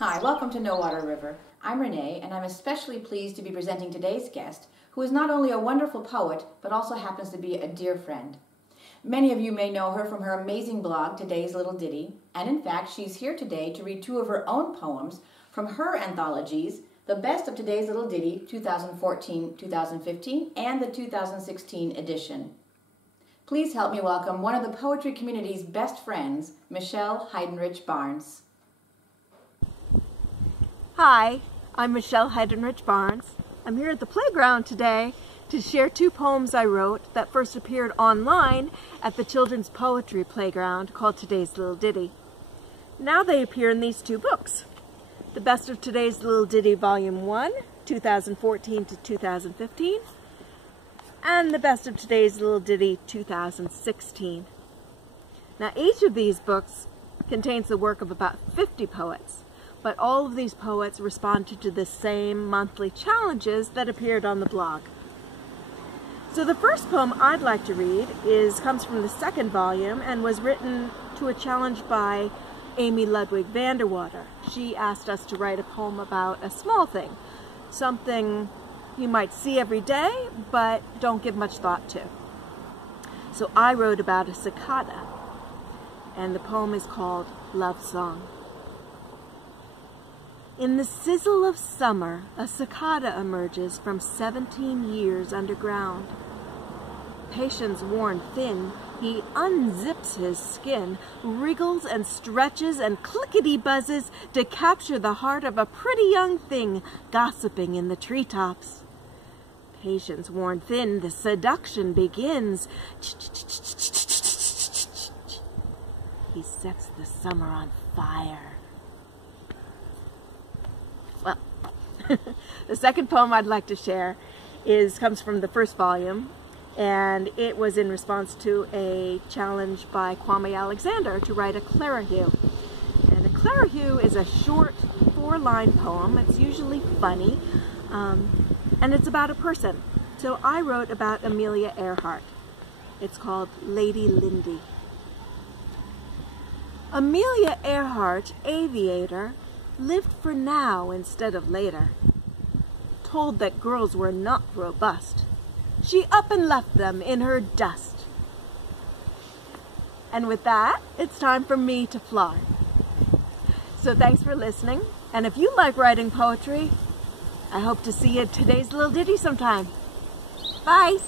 Hi, welcome to No Water River. I'm Renee, and I'm especially pleased to be presenting today's guest, who is not only a wonderful poet, but also happens to be a dear friend. Many of you may know her from her amazing blog, Today's Little Ditty, and in fact, she's here today to read two of her own poems from her anthologies, the Best of Today's Little Ditty 2014-2015 and the 2016 edition. Please help me welcome one of the poetry community's best friends, Michelle Heidenrich Barnes. Hi, I'm Michelle Heidenrich Barnes. I'm here at the playground today to share two poems I wrote that first appeared online at the children's poetry playground called Today's Little Ditty. Now they appear in these two books. The Best of Today's Little Ditty Volume 1, 2014 to 2015, and the Best of Today's Little Ditty 2016. Now each of these books contains the work of about 50 poets. But all of these poets responded to the same monthly challenges that appeared on the blog. So the first poem I'd like to read comes from the second volume and was written to a challenge by Amy Ludwig Vanderwater. She asked us to write a poem about a small thing, something you might see every day but don't give much thought to. So I wrote about a cicada, and the poem is called Love Song. In the sizzle of summer, a cicada emerges from 17 years underground. Patience worn thin, he unzips his skin, wriggles and stretches and clickety buzzes to capture the heart of a pretty young thing gossiping in the treetops. Patience worn thin, the seduction begins. He sets the summer on fire. Well, the second poem I'd like to share comes from the first volume, and it was in response to a challenge by Kwame Alexander to write a clerihew. And a clerihew is a short 4-line poem. It's usually funny, and it's about a person. So I wrote about Amelia Earhart. It's called Lady Lindy. Amelia Earhart, aviator, lived for now instead of later. Told that girls were not robust, she up and left them in her dust. And with that, it's time for me to fly. So thanks for listening, and if you like writing poetry, I hope to see you at Today's Little Ditty sometime. Bye!